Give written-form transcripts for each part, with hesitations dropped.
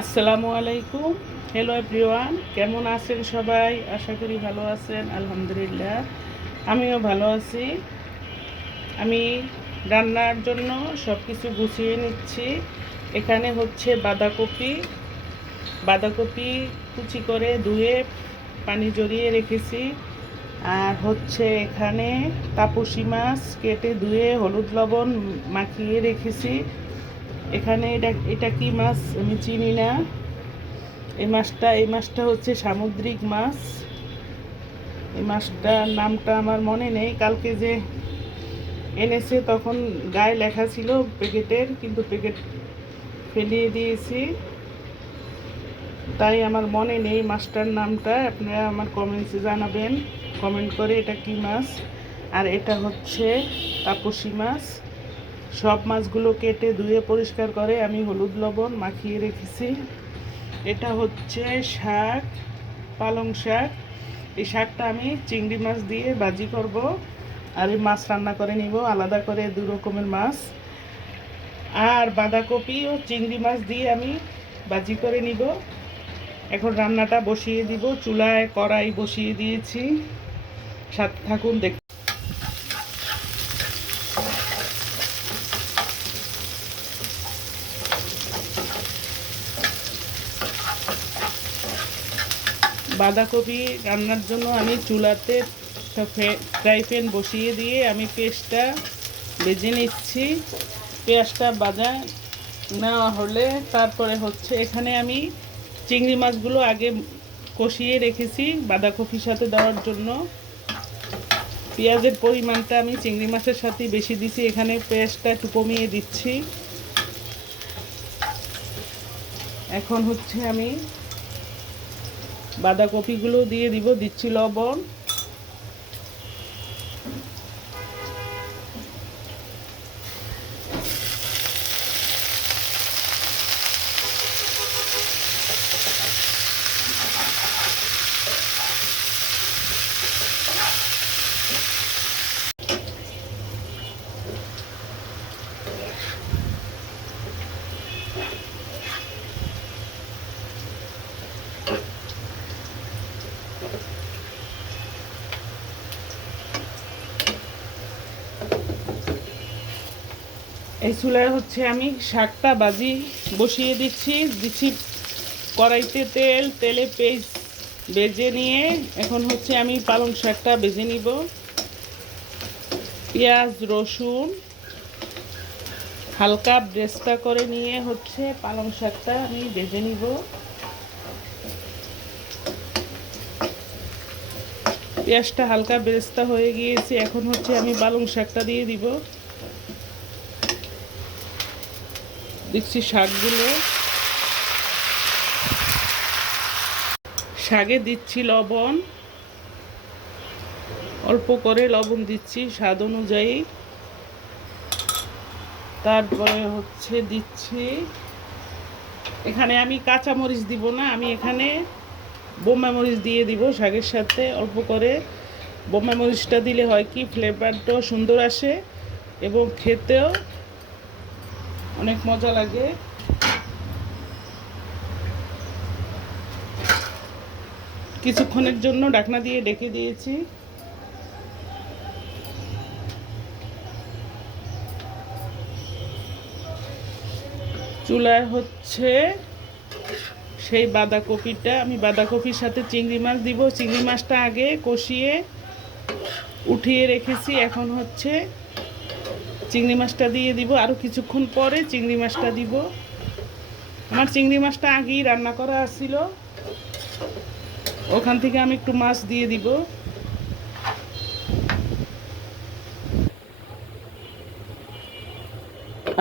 আসসালামু আলাইকুম। Hello everyone, কেমন আছেন সবাই? আশা করি ভালো আছেন। আলহামদুলিল্লাহ, আমিও ভালো আছি। আমি রান্নার জন্য সব কিছু গুছিয়ে নিচ্ছি। এখানে হচ্ছে বাঁধাকপি কুচি করে ধুয়ে পানি ঝরিয়ে রেখেছি। আর হচ্ছে এখানে তাপসী মাছ কেটে ধুয়ে হলুদ লবণ মাখিয়ে রেখেছি। এখানে এটা কি মাছ আমি চিনি না। এই মাছটা হচ্ছে সামুদ্রিক মাছ। এই মাছটার নামটা আমার মনে নেই। কালকে যে এনেছে তখন গায়ে লেখা ছিল প্যাকেটের, কিন্তু প্যাকেট ফেলিয়ে দিয়েছি, তাই আমার মনে নেই মাছটার নামটা। আপনারা আমার কমেন্টসে জানাবেন, কমেন্ট করে এটা কি মাছ। আর এটা হচ্ছে তাপসী মাছ। সব মাছগুলো কেটে ধুয়ে পরিষ্কার করে আমি হলুদ লবণ মাখিয়ে রেখেছি। এটা হচ্ছে শাক, পালং শাক। এই শাকটা আমি চিংড়ি মাছ দিয়ে ভাজি করব, আর এই মাছ রান্না করে নিব আলাদা করে, দু রকমের মাছ। আর বাঁধাকপি ও চিংড়ি মাছ দিয়ে আমি ভাজি করে নিব। এখন রান্নাটা বসিয়ে দিব। চুলায় কড়াই বসিয়ে দিয়েছি, সাথে থাকুন দেখ। বাঁধাকপি রান্নার জন্য আমি চুলাতে ফ্রাই প্যান বসিয়ে দিয়ে আমি পেঁয়াজটা ভেজে নিচ্ছি। পেঁয়াজটা ভাজা নেওয়া হলে তারপরে হচ্ছে এখানে আমি চিংড়ি মাছগুলো আগে কষিয়ে রেখেছি বাঁধাকপির সাথে দেওয়ার জন্য। পেঁয়াজের পরিমাণটা আমি চিংড়ি মাছের সাথে বেশি দিছি, এখানে পেঁয়াজটা একটু কমিয়ে দিচ্ছি। এখন হচ্ছে আমি বাঁধাকপিগুলো দিয়ে দিচ্ছি লবণ। এই চুলায় হচ্ছে আমি শাকটা বসিয়ে দিচ্ছি কড়াইতে তেলে পেঁয়াজ ভেজে নিয়ে এখন হচ্ছে আমি পালং শাকটা ভেজে নিব। পেঁয়াজ রসুন হালকা ব্রেস্তা করে নিয়ে হচ্ছে পালং শাকটা আমি ভেজে নিব। পেঁয়াজটা হালকা ব্রেস্তা হয়ে গিয়েছে, এখন হচ্ছে আমি পালং শাকটা দিয়ে দিব। দেখছি শাকে দিচ্ছি লবণ, অল্প করে লবণ দিচ্ছি স্বাদ অনুযায়ী। তারপরে হচ্ছে দিচ্ছি, এখানে আমি কাঁচা মরিচ দিব না, আমি এখানে বোম্বাই মরিচ দিয়ে দিব শাকের সাথে অল্প করে। বোম্বাই মরিচটা দিলে হয় কি ফ্লেভারটাও সুন্দর আসে এবং খেতেও অনেক মজা লাগে। কিছুক্ষণের জন্য ঢাকনা দিয়ে ঢেকে দিয়েছি। চুলায় হচ্ছে সেই বাঁধাকপিটা, আমি বাঁধাকপির সাথে চিংড়ি মাছ দিব। চিংড়ি মাছটা আগে কষিয়ে উঠিয়ে রেখেছি, এখন হচ্ছে চিংড়ি মাছটা দিয়ে দিব। আরও কিছুক্ষণ পরে চিংড়ি মাছটা দিব। আমার চিংড়ি মাছটা আগেই রান্না করা ছিল, ওখান থেকে আমি একটু মাছ দিয়ে দিব।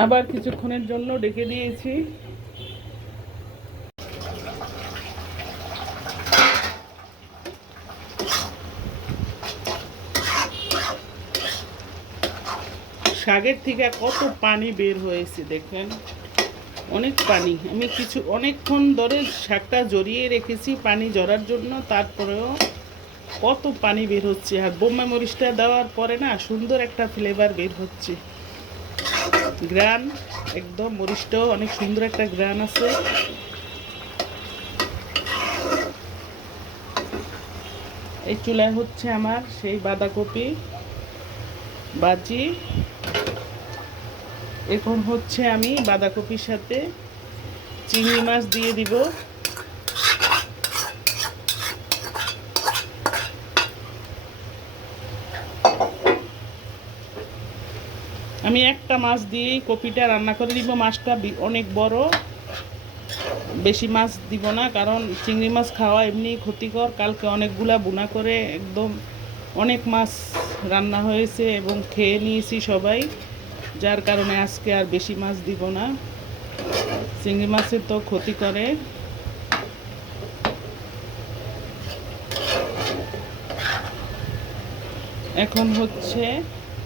আবার কিছুক্ষণের জন্য ঢেকে দিয়েছি। শাকের থেকে কত পানি বের হয়েছে দেখেন, অনেক পানি। আমি অনেকক্ষণ ধরে শাকটা জড়িয়ে রেখেছি পানি ঝরার জন্য, তারপরেও কত পানি বের হচ্ছে। আর বোম্বাই মরিচটা দেওয়ার পরে না সুন্দর একটা ফ্লেভার বের হচ্ছে, গ্রান একদম। মরিচটাও অনেক সুন্দর একটা গ্রান আছে। এই চুলায় হচ্ছে আমার সেই বাঁধাকপি ভাজি। এখন হচ্ছে আমি বাঁধাকপির সাথে চিংড়ি মাছ দিয়ে দিব। আমি একটা মাছ দিয়েই কপিটা রান্না করে দিব। মাছটা অনেক বড়, বেশি মাছ দিব না, কারণ চিংড়ি মাছ খাওয়া এমনি ক্ষতিকর। কালকে অনেকগুলা বুনা করে একদম অনেক মাছ রান্না হয়েছে এবং খেয়ে নিয়েছি সবাই, যার কারণে আজকে আর বেশি মাছ দিব না। চিংড়ি মাছের তো ক্ষতি করে। এখন হচ্ছে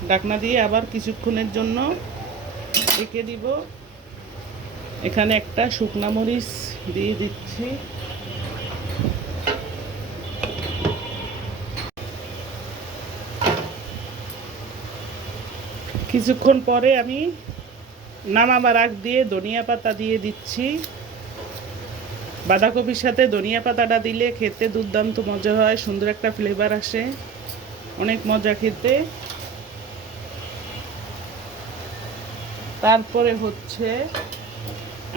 ঢাকনা দিয়ে আবার কিছুক্ষণের জন্য ঢেকে দিব। এখানে একটা শুকনা মরিচ দিয়ে দিচ্ছি। কিছুক্ষণ পরে আমি নামাবার আগ দিয়ে ধনিয়া পাতা দিয়ে দিচ্ছি। বাঁধাকপির সাথে ধনিয়া পাতাটা দিলে খেতে দুর্দান্ত মজা হয়, সুন্দর একটা ফ্লেভার আসে, অনেক মজা খেতে। তারপরে হচ্ছে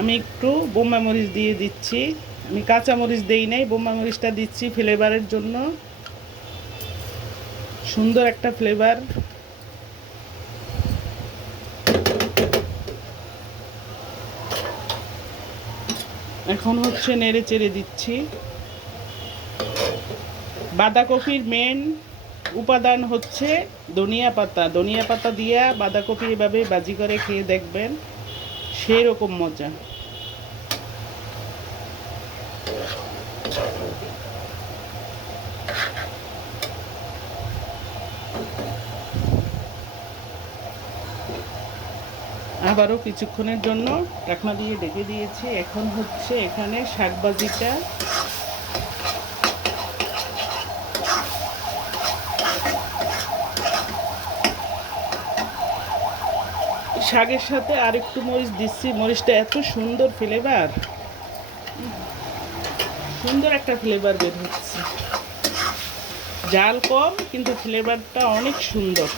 আমি একটু বোম্বাই মরিচ দিয়ে দিচ্ছি। আমি কাঁচা মরিচ দেই নাই, বোম্বাই মরিচটা দিচ্ছি ফ্লেভারের জন্য, সুন্দর একটা ফ্লেভার। এখন হচ্ছে নেড়ে চেড়ে দিচ্ছি। বাঁধাকপির মেন উপাদান হচ্ছে ধনিয়া পাতা। ধনিয়া পাতা দিয়া বাঁধাকপি এভাবে ভাজি করে খেয়ে দেখবেন, সেই রকম মজা। আবারও কিছুক্ষণের জন্য ঢাকনা দিয়ে ঢেকে দিয়েছি। এখন হচ্ছে এখানে শাকভাজিটা শাকের সাথে আর একটু মরিচ দিচ্ছি। মরিচটা এত সুন্দর ফ্লেভার, সুন্দর একটা ফ্লেভার বের হচ্ছে। ঝাল কম কিন্তু ফ্লেভারটা অনেক সুন্দর।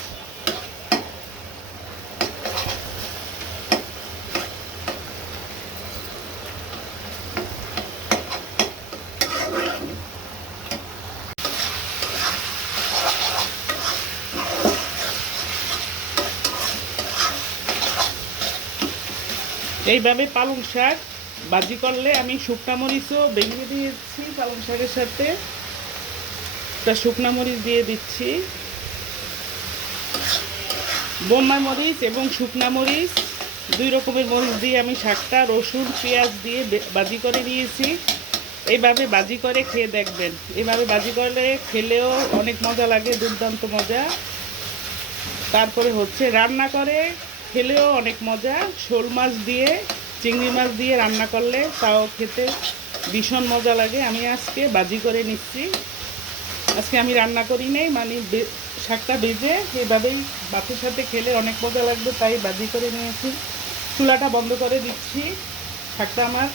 এইভাবে পালং শাক ভাজি করলে, আমি শুকনা মরিচও ভেঙে দিয়েছি পালং শাকের সাথে, একটা শুকনা মরিচ দিয়ে দিচ্ছি। বোম্বাই মরিচ এবং শুকনা মরিচ দুই রকমের মরিচ দিয়ে আমি শাকটা রসুন পেঁয়াজ দিয়ে ভাজি করে নিয়েছি। এইভাবে ভাজি করে খেয়ে দেখবেন, এইভাবে ভাজি করলে খেলেও অনেক মজা লাগে, দুর্দান্ত মজা। তারপরে হচ্ছে রান্না করে খেলেও অনেক মজা। শোল মাছ দিয়ে চিংড়ি মাছ দিয়ে রান্না করলে তাও খেতে ভীষণ মজা লাগে। আমি আজকে ভাজি করে নিচ্ছি, আজকে আমি রান্না করি নেই, মানে শাকটা ভেজে এভাবেই ভাতের সাথে খেলে অনেক মজা লাগবে, তাই ভাজি করে নিয়েছি। চুলাটা বন্ধ করে দিচ্ছি। শাকটা আমার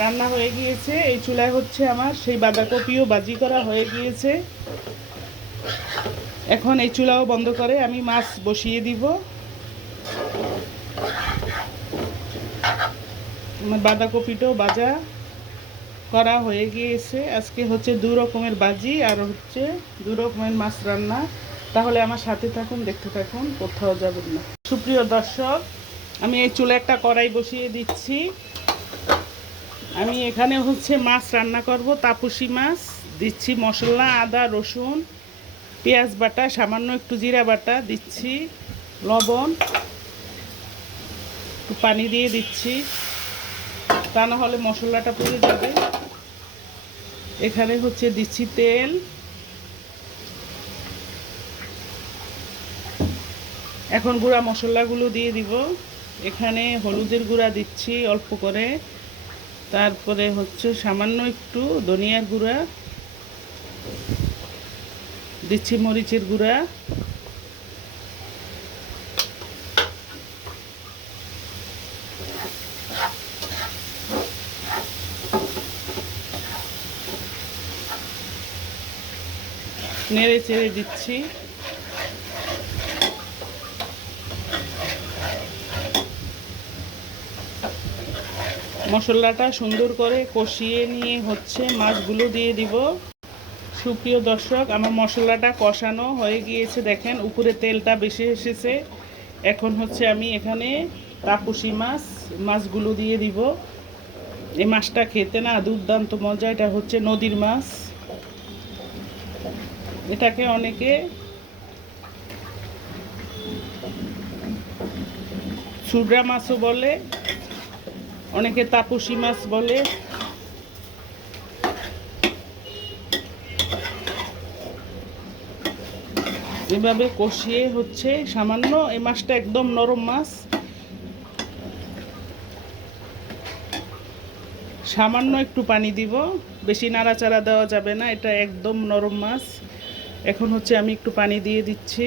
রান্না হয়ে গিয়েছে। এই চুলায় হচ্ছে আমার সেই বাঁধাকপিও ভাজি করা হয়ে গিয়েছে। এখন এই চুলাও বন্ধ করে আমি মাছ বসিয়ে দিব। আমার বাঁধাকপিটাও ভাজা করা হয়ে গিয়েছে। আজকে হচ্ছে দু রকমের ভাজি আর হচ্ছে দু রকমের মাছ রান্না। তাহলে আমার সাথে থাকুন, দেখতে থাকুন, কোথাও যাবেন না। সুপ্রিয় দর্শক, আমি এই চুলে একটা কড়াই বসিয়ে দিচ্ছি। আমি এখানে হচ্ছে মাছ রান্না করব, তাপসী মাছ। দিচ্ছি মশলা, আদা রসুন পেঁয়াজ বাটা, সামান্য একটু জিরা বাটা দিচ্ছি, লবণ, একটু পানি দিয়ে দিচ্ছি, তা না হলে মশলাটা পুড়ে যাবে। এখানে হচ্ছে দিচ্ছি তেল। এখন গুঁড়া মশলাগুলো দিয়ে দিব। এখানে হলুদের গুঁড়া দিচ্ছি অল্প করে, তারপরে হচ্ছে সামান্য একটু ধনিয়ার গুঁড়া দিচ্ছি, মরিচের গুঁড়া, নেড়ে চেড়ে দিচ্ছি। মশলাটা সুন্দর করে কষিয়ে নিয়ে হচ্ছে মাছগুলো দিয়ে দিব। সুপ্রিয় দর্শক, আমার মশলাটা কষানো হয়ে গিয়েছে, দেখেন উপরে তেলটা বেশি এসেছে। এখন হচ্ছে আমি এখানে তাপসী মাছগুলো দিয়ে দিব। এই মাছটা খেতে না দুর্দান্ত মজা। এটা হচ্ছে নদীর মাছ। এটাকে অনেকে চুড়া মাছও বলে, অনেকে তাপসী মাছ বলে। এভাবে কষিয়ে হচ্ছে সামান্য, এই মাছটা একদম নরম মাছ, সামান্য একটু পানি দিব, বেশি নাড়াচাড়া দেওয়া যাবে না, এটা একদম নরম মাছ। এখন হচ্ছে আমি একটু পানি দিয়ে দিচ্ছি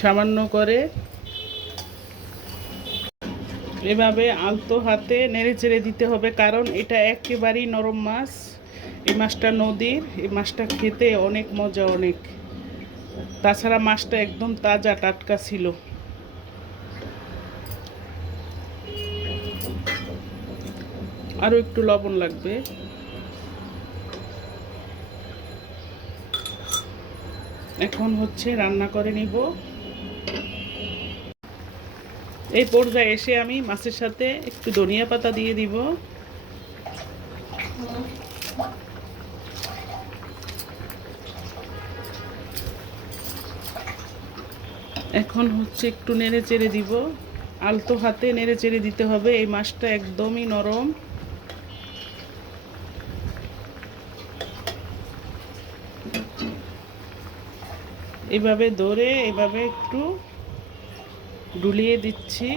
সামান্য করে। এভাবে আলতো হাতে নেড়ে চেড়ে দিতে হবে, কারণ এটা একেবারেই নরম মাছ। এই মাছটা নদীর, এই মাছটা খেতে অনেক মজা, অনেক। তাছাড়া মাছটা একদম তাজা টাটকা ছিল। আরও একটু লবণ লাগবে। এখন হচ্ছে রান্না করে নিব। এই পর্যায়ে এসে আমি মাছের সাথে একটু ধনিয়া পাতা দিয়ে দিব। এখন হচ্ছে একটু নেড়ে চেড়ে দিব, আলতো হাতে নেড়ে চেড়ে দিতে হবে। এই মাছটা একদমই নরম। এভাবে ধরে এভাবে একটু ডুলিয়ে দিচ্ছি।